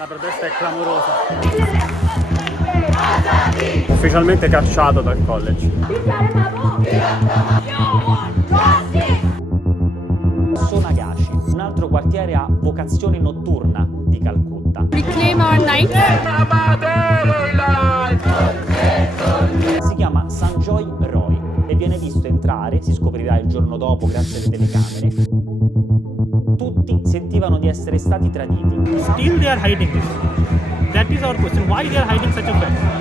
La protesta è clamorosa. Ufficialmente cacciato dal college. Sonagashi, un altro quartiere a vocazione notturna di Calcutta. Reclaim our night. Si chiama Sanjoy Roy e viene visto entrare, si scoprirà il giorno dopo grazie alle telecamere. Tutti sentivano di essere stati traditi. Still they are hiding this. That is our question. Why they are hiding such a fact?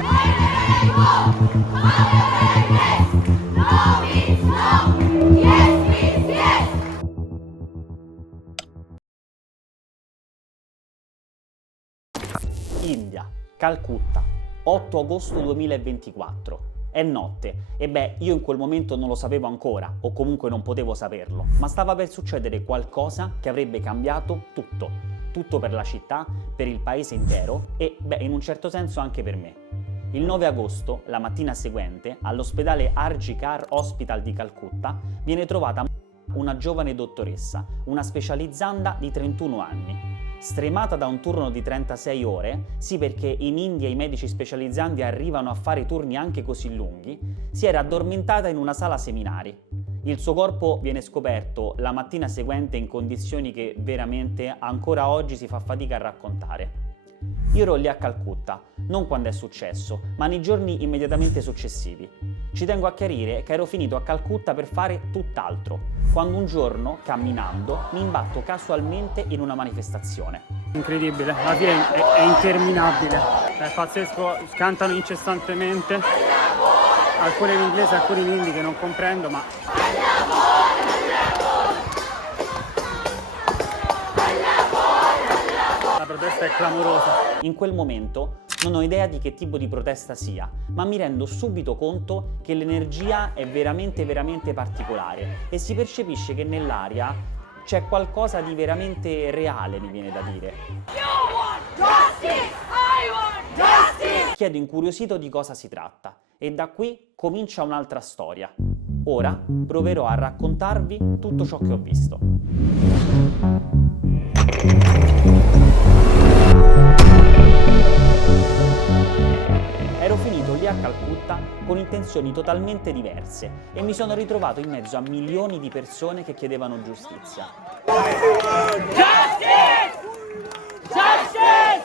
India, Calcutta, 8 agosto 2024. È notte e beh, io in quel momento non lo sapevo ancora, o comunque non potevo saperlo, ma stava per succedere qualcosa che avrebbe cambiato tutto. Tutto per la città, per il paese intero e, beh, in un certo senso anche per me. Il 9 agosto, la mattina seguente, all'ospedale Arjikar Hospital di Calcutta, viene trovata una giovane dottoressa, una specializzanda di 31 anni. Stremata da un turno di 36 ore, sì perché in India i medici specializzandi arrivano a fare turni anche così lunghi, si era addormentata in una sala seminari. Il suo corpo viene scoperto la mattina seguente in condizioni che veramente ancora oggi si fa fatica a raccontare. Io ero lì a Calcutta, non quando è successo, ma nei giorni immediatamente successivi. Ci tengo a chiarire che ero finito a Calcutta per fare tutt'altro, quando un giorno, camminando, mi imbatto casualmente in una manifestazione. Incredibile, la fila è interminabile, è pazzesco, cantano incessantemente, alcune in inglese, alcune in hindi che non comprendo, ma... La protesta è clamorosa. In quel momento non ho idea di che tipo di protesta sia, ma mi rendo subito conto che l'energia è veramente particolare e si percepisce che nell'aria c'è qualcosa di veramente reale, mi viene da dire. Chiedo incuriosito di cosa si tratta e da qui comincia un'altra storia. Ora proverò a raccontarvi tutto ciò che ho visto. Ero finito lì a Calcutta con intenzioni totalmente diverse e mi sono ritrovato in mezzo a milioni di persone che chiedevano giustizia.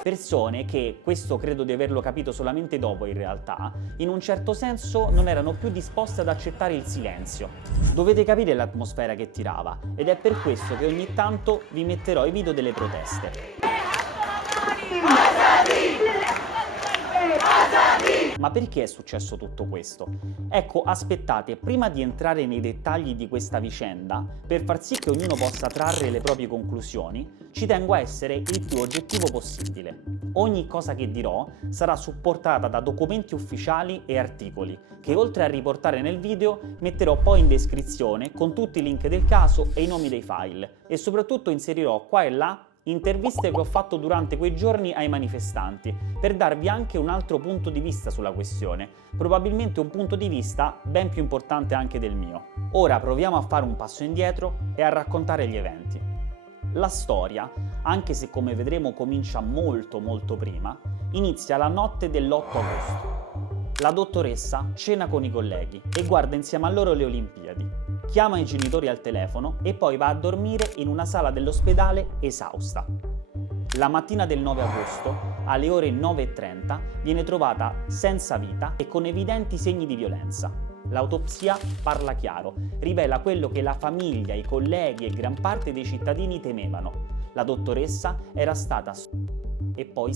Persone che, questo credo di averlo capito solamente dopo in realtà, in un certo senso non erano più disposte ad accettare il silenzio. Dovete capire l'atmosfera che tirava ed è per questo che ogni tanto vi metterò i video delle proteste. Ma perché è successo tutto questo? Ecco, aspettate, prima di entrare nei dettagli di questa vicenda, per far sì che ognuno possa trarre le proprie conclusioni, ci tengo a essere il più oggettivo possibile. Ogni cosa che dirò sarà supportata da documenti ufficiali e articoli, che oltre a riportare nel video, metterò poi in descrizione con tutti i link del caso e i nomi dei file, e soprattutto inserirò qua e là interviste che ho fatto durante quei giorni ai manifestanti, per darvi anche un altro punto di vista sulla questione, probabilmente un punto di vista ben più importante anche del mio. Ora proviamo a fare un passo indietro e a raccontare gli eventi. La storia, anche se come vedremo comincia molto prima, inizia la notte dell'8 agosto. La dottoressa cena con i colleghi e guarda insieme a loro le Olimpiadi. Chiama i genitori al telefono e poi va a dormire in una sala dell'ospedale esausta. La mattina del 9 agosto, alle ore 9:30, viene trovata senza vita e con evidenti segni di violenza. L'autopsia parla chiaro, rivela quello che la famiglia, i colleghi e gran parte dei cittadini temevano. La dottoressa era stata e poi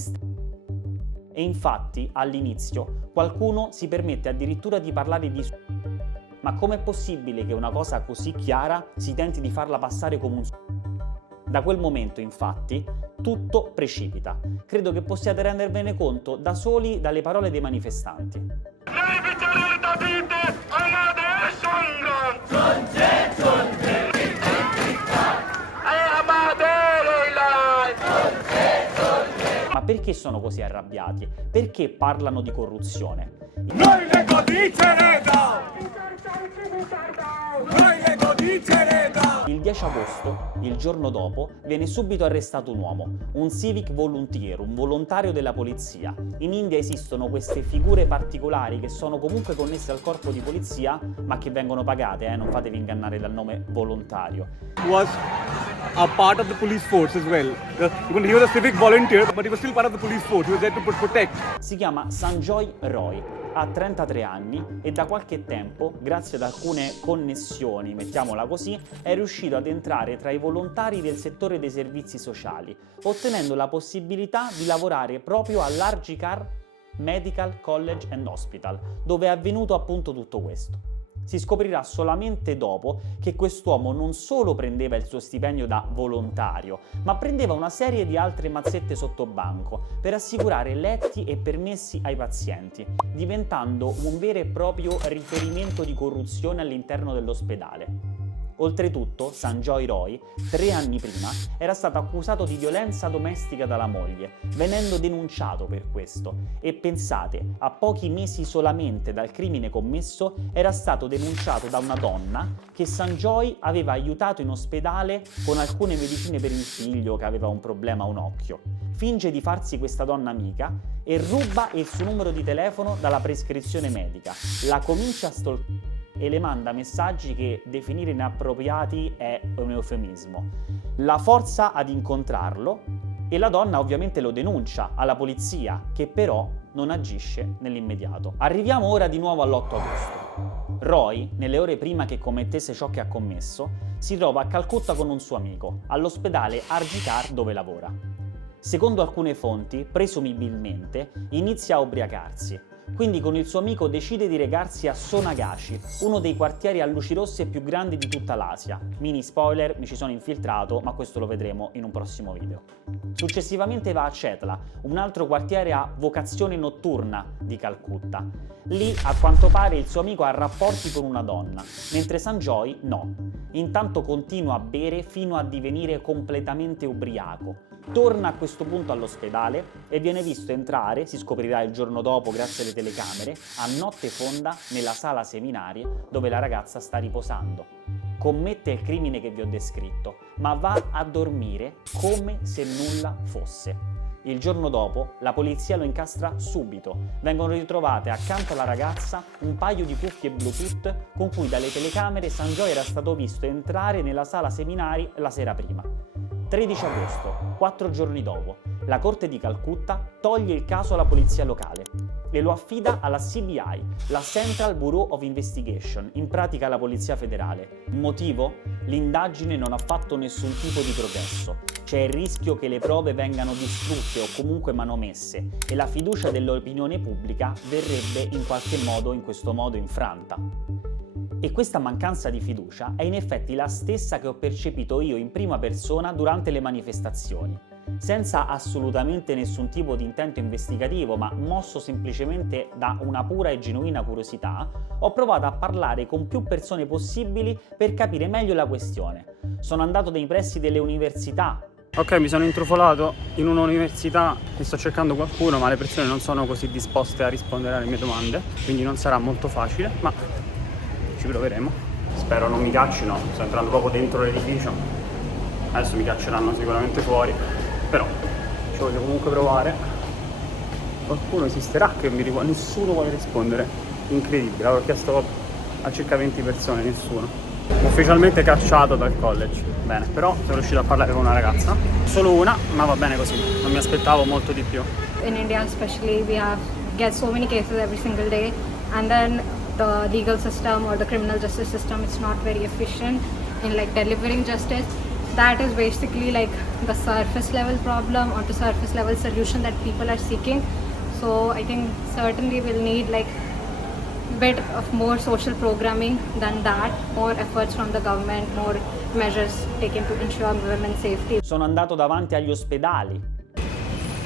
e infatti, all'inizio, qualcuno si permette addirittura di parlare di ma com'è possibile che una cosa così chiara si tenti di farla passare come un Da quel momento, infatti, tutto precipita. Credo che possiate rendervene conto da soli dalle parole dei manifestanti. Ma perché sono così arrabbiati? Perché parlano di corruzione? Noi le codice, Reda! Noi le codice! Il 10 agosto, il giorno dopo, viene subito arrestato un uomo, un civic volunteer, un volontario della polizia. In India esistono queste figure particolari che sono comunque connesse al corpo di polizia, ma che vengono pagate, non fatevi ingannare dal nome volontario. Was a part of the police force as well. He was a civic volunteer, but he was still part of the police force. He was there to protect. Si chiama Sanjoy Roy, ha 33 anni e da qualche tempo, grazie ad alcune connessioni, mettiamola così, è riuscito ad entrare tra i volontari del settore dei servizi sociali, ottenendo la possibilità di lavorare proprio all'Arjikar Medical College and Hospital, dove è avvenuto appunto tutto questo. Si scoprirà solamente dopo che quest'uomo non solo prendeva il suo stipendio da volontario, ma prendeva una serie di altre mazzette sotto banco per assicurare letti e permessi ai pazienti, diventando un vero e proprio riferimento di corruzione all'interno dell'ospedale. Oltretutto, Sanjoy Roy, 3 anni prima, era stato accusato di violenza domestica dalla moglie, venendo denunciato per questo. E pensate, a pochi mesi solamente dal crimine commesso, era stato denunciato da una donna che Sanjoy aveva aiutato in ospedale con alcune medicine per il figlio che aveva un problema a un occhio. Finge di farsi questa donna amica e ruba il suo numero di telefono dalla prescrizione medica. La comincia a stalkare e le manda messaggi che definire inappropriati è un eufemismo. La forza ad incontrarlo e la donna ovviamente lo denuncia alla polizia, che però non agisce nell'immediato. Arriviamo ora di nuovo all'8 agosto. Roy, nelle ore prima che commettesse ciò che ha commesso, si trova a Calcutta con un suo amico, all'ospedale Arjikar dove lavora. Secondo alcune fonti, presumibilmente, inizia a ubriacarsi. Quindi con il suo amico decide di recarsi a Sonagashi, uno dei quartieri a luci rosse più grandi di tutta l'Asia. Mini spoiler, mi ci sono infiltrato, ma questo lo vedremo in un prossimo video. Successivamente va a Chetla, un altro quartiere a vocazione notturna di Calcutta. Lì, a quanto pare, il suo amico ha rapporti con una donna, mentre Sanjoy no. Intanto continua a bere fino a divenire completamente ubriaco. Torna a questo punto all'ospedale e viene visto entrare, si scoprirà il giorno dopo grazie alle telecamere, a notte fonda nella sala seminari dove la ragazza sta riposando. Commette il crimine che vi ho descritto, ma va a dormire come se nulla fosse. Il giorno dopo la polizia lo incastra subito. Vengono ritrovate accanto alla ragazza un paio di cuffie Bluetooth con cui dalle telecamere Sanjoy era stato visto entrare nella sala seminari la sera prima. 13 agosto, 4 giorni dopo, la Corte di Calcutta toglie il caso alla polizia locale e lo affida alla CBI, la Central Bureau of Investigation, in pratica la Polizia Federale. Motivo? L'indagine non ha fatto nessun tipo di progresso. C'è il rischio che le prove vengano distrutte o comunque manomesse e la fiducia dell'opinione pubblica verrebbe in qualche modo, in questo modo, infranta. E questa mancanza di fiducia è in effetti la stessa che ho percepito io in prima persona durante le manifestazioni. Senza assolutamente nessun tipo di intento investigativo, ma mosso semplicemente da una pura e genuina curiosità, ho provato a parlare con più persone possibili per capire meglio la questione. Sono andato nei pressi delle università. Ok, mi sono intrufolato in un'università e sto cercando qualcuno, ma le persone non sono così disposte a rispondere alle mie domande, quindi non sarà molto facile, ma ci proveremo. Spero non mi caccino, sto entrando proprio dentro l'edificio. Adesso mi cacceranno sicuramente fuori, però ci voglio comunque provare. Qualcuno esisterà che mi risponde? Nessuno vuole rispondere. Incredibile, avevo chiesto a circa 20 persone, nessuno. Ufficialmente cacciato dal college. Bene, però sono riuscito a parlare con una ragazza. Solo una, ma va bene così. Non mi aspettavo molto di più. In India especially, we get so many cases every single day, and then the legal system or the criminal justice system is not very efficient in like delivering justice. That is basically like the surface level problem or the surface level solution that people are seeking. So I think certainly we'll need like bit of more social programming than that, more efforts from the government, more measures taken to ensure women's safety. Sono andato davanti agli ospedali.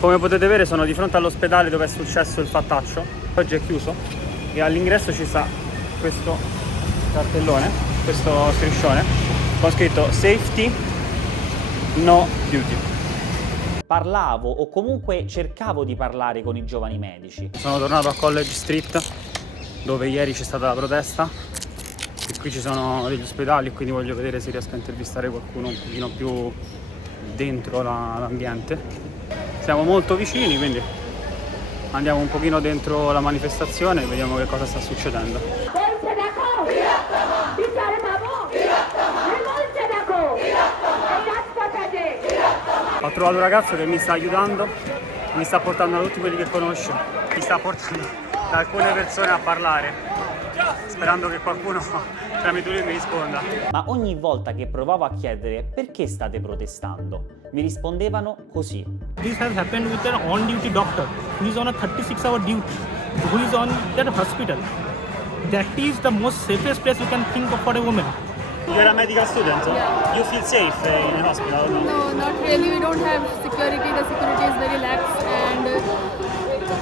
Come potete vedere sono di fronte all'ospedale dove è successo il fattaccio. Oggi è chiuso e all'ingresso ci sta questo cartellone, questo striscione con scritto Safety No Duty. Parlavo o comunque cercavo di parlare con i giovani medici. Sono tornato a College Street dove ieri c'è stata la protesta E qui ci sono degli ospedali, quindi voglio vedere se riesco a intervistare qualcuno un pochino più dentro l'ambiente. Siamo molto vicini, quindi andiamo un pochino dentro la manifestazione e vediamo che cosa sta succedendo. Ho trovato un ragazzo che mi sta aiutando, mi sta portando da tutti quelli che conosce, mi sta portando da alcune persone a parlare, sperando che qualcuno tramite lui mi risponda. Ma ogni volta che provavo a chiedere perché state protestando, mi rispondevano così. This has happened with an on-duty doctor who is on a 36-hour duty, who is on that hospital. That is the most safest place you can think of for a woman. You're a medical student? Yeah. You feel safe in a hospital? No, not really. We don't have security. The security is very lax, and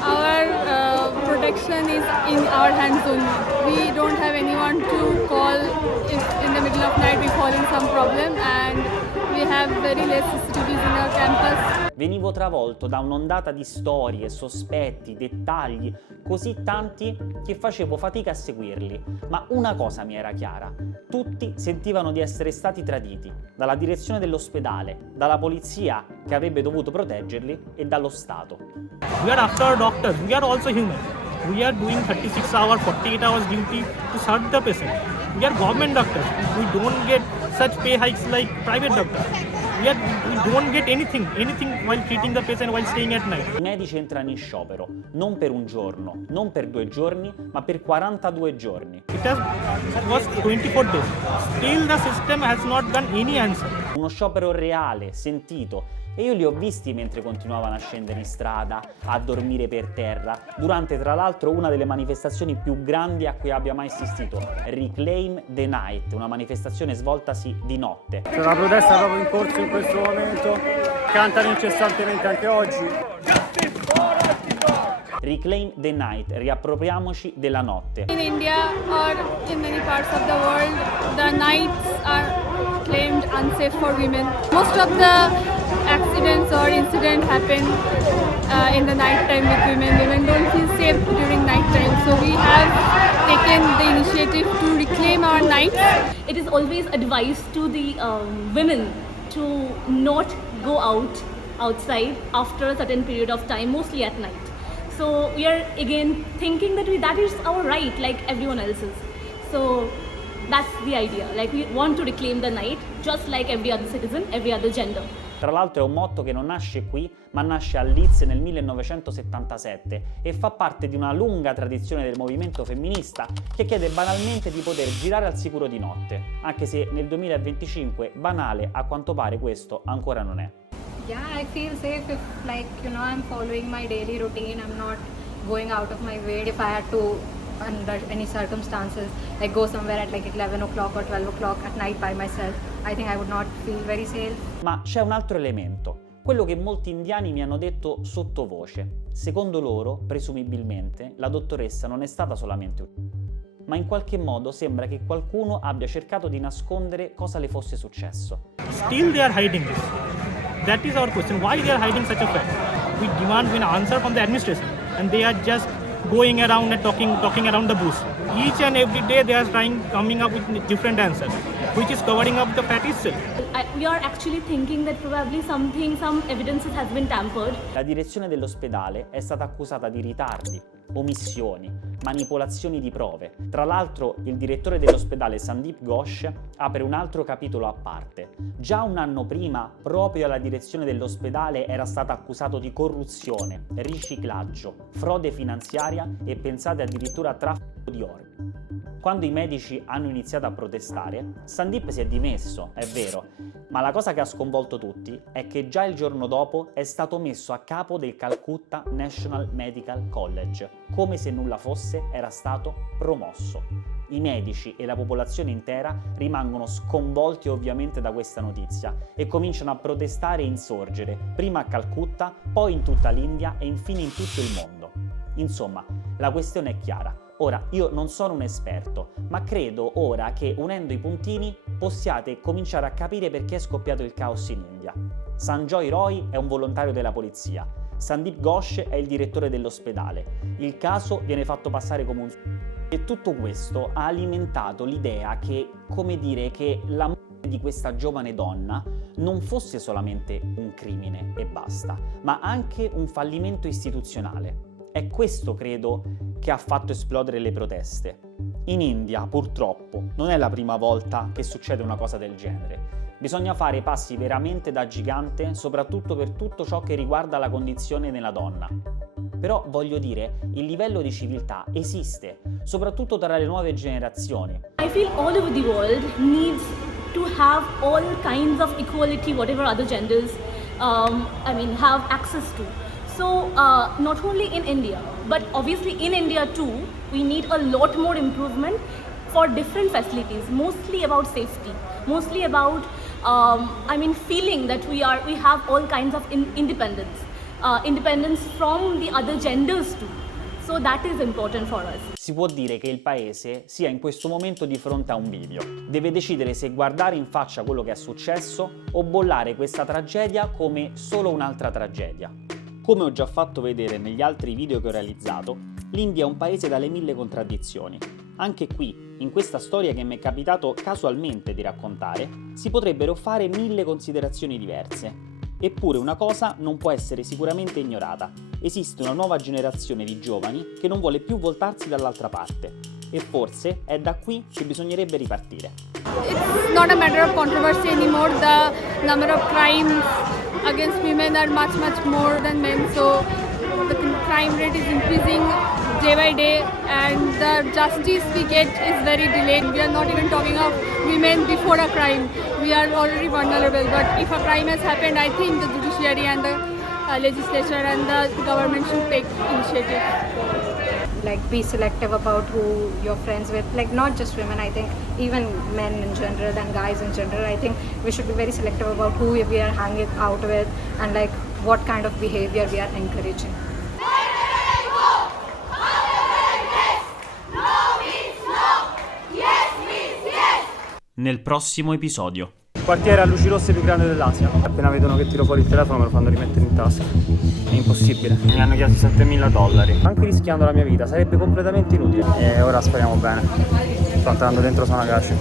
our protection is in our hands only. We don't have anyone to call if in the middle of night we fall in some problem, and we have very less CCTVs in our campus. Venivo travolto da un'ondata di storie, sospetti, dettagli, così tanti che facevo fatica a seguirli. Ma una cosa mi era chiara: tutti sentivano di essere stati traditi dalla direzione dell'ospedale, dalla polizia che avrebbe dovuto proteggerli e dallo Stato. We are after doctors, we are also human. We are doing 36 hours, 48 hours duty to serve the patient. We are government doctors. We don't get such pay hikes like private doctors. We don't get anything while treating the patient while staying at night. I medici entrano in sciopero, non per un giorno, non per 2 giorni, ma per 42 giorni. It was 24 days. Still the system has not done any answer. Uno sciopero reale, sentito, e io li ho visti mentre continuavano a scendere in strada, a dormire per terra, durante tra l'altro una delle manifestazioni più grandi a cui abbia mai assistito, Reclaim the Night, una manifestazione svoltasi di notte. C'è una protesta proprio in corso in questo momento, cantano incessantemente anche oggi. Reclaim the Night, riappropriamoci della notte. In India or in many parts of the world, the nights are claimed unsafe for women. Most of the accidents or incidents happen in the night time with women. Women don't feel safe during night time, so we have taken the initiative to reclaim our nights. It is always advised to the women to not go outside after a certain period of time, mostly at night. So we are again thinking that that is our right, like everyone else's. So that's the idea. Like we want to reclaim the night, just like every other citizen, every other gender. Tra l'altro è un motto che non nasce qui, ma nasce a Leeds nel 1977 e fa parte di una lunga tradizione del movimento femminista che chiede banalmente di poter girare al sicuro di notte, anche se nel 2025 banale a quanto pare questo ancora non è. Yeah, I feel safe if, like, I'm following my daily routine. I'm not going out of my way. If I had to, under any circumstances, like go somewhere at like 11 o'clock or 12 o'clock at night by myself, I think I would not feel very safe. Ma c'è un altro elemento, quello che molti indiani mi hanno detto sottovoce. Secondo loro, presumibilmente, la dottoressa non è stata solamente ma in qualche modo sembra che qualcuno abbia cercato di nascondere cosa le fosse successo. Still they are hiding this. That is our question. Why they are hiding such a fact? We demand an answer from the administration, and they are just going around and talking around the bush. Each and every day they are coming up with different answers, which is covering up the fact itself. We are actually thinking that probably some evidences has been tampered. La direzione dell'ospedale è stata accusata di ritardi, omissioni, manipolazioni di prove. Tra l'altro il direttore dell'ospedale Sandeep Ghosh apre un altro capitolo a parte. Già un anno prima, proprio alla direzione dell'ospedale era stato accusato di corruzione, riciclaggio, frode finanziaria e pensate addirittura traffico di organi. Quando i medici hanno iniziato a protestare, Sandeep si è dimesso, è vero, ma la cosa che ha sconvolto tutti è che già il giorno dopo è stato messo a capo del Calcutta National Medical College, come se nulla fosse era stato promosso. I medici e la popolazione intera rimangono sconvolti ovviamente da questa notizia e cominciano a protestare e insorgere, prima a Calcutta, poi in tutta l'India e infine in tutto il mondo. Insomma, la questione è chiara. Ora, io non sono un esperto, ma credo ora che unendo i puntini possiate cominciare a capire perché è scoppiato il caos in India. Sanjoy Roy è un volontario della polizia, Sandeep Ghosh è il direttore dell'ospedale. Il caso viene fatto passare come un E tutto questo ha alimentato l'idea che, come dire, che la morte di questa giovane donna non fosse solamente un crimine e basta, ma anche un fallimento istituzionale. È questo, credo, che ha fatto esplodere le proteste. In India, purtroppo, non è la prima volta che succede una cosa del genere. Bisogna fare passi veramente da gigante, soprattutto per tutto ciò che riguarda la condizione della donna. Però voglio dire, il livello di civiltà esiste, soprattutto tra le nuove generazioni. I feel all over the world needs to have all kinds of equality, whatever other genders, have access to. So not only in India, but obviously in India too, we need a lot more improvement for different facilities, mostly about safety, mostly about feeling that we have all kinds of independence, independence from the other genders too. So that is important for us. Si può dire che il paese sia in questo momento di fronte a un bivio. Deve decidere se guardare in faccia quello che è successo o bollare questa tragedia come solo un'altra tragedia. Come ho già fatto vedere negli altri video che ho realizzato, l'India è un paese dalle mille contraddizioni. Anche qui, in questa storia che mi è capitato casualmente di raccontare, si potrebbero fare mille considerazioni diverse. Eppure una cosa non può essere sicuramente ignorata. Esiste una nuova generazione di giovani che non vuole più voltarsi dall'altra parte. E forse è da qui che bisognerebbe ripartire. It's not a matter of controversy anymore. The number of crimes against women are much more than men. So the crime rate is increasing day by day, and the justice we get is very delayed. We are not even talking of women before a crime. We are already vulnerable, but if a crime has happened, I think the judiciary and the legislature and the government should take initiative. Like be selective about who you're friends with, like not just women, I think even men in general and guys in general. I think we should be very selective about who we are hanging out with and like what kind of behavior we are encouraging. Nel prossimo episodio. Quartiere a luci rosse più grande dell'Asia. Appena vedono che tiro fuori il telefono me lo fanno rimettere in tasca. È impossibile. Mi hanno chiesto $7.000. Anche rischiando la mia vita sarebbe completamente inutile. E ora speriamo bene. Sto entrando dentro Sonagashi.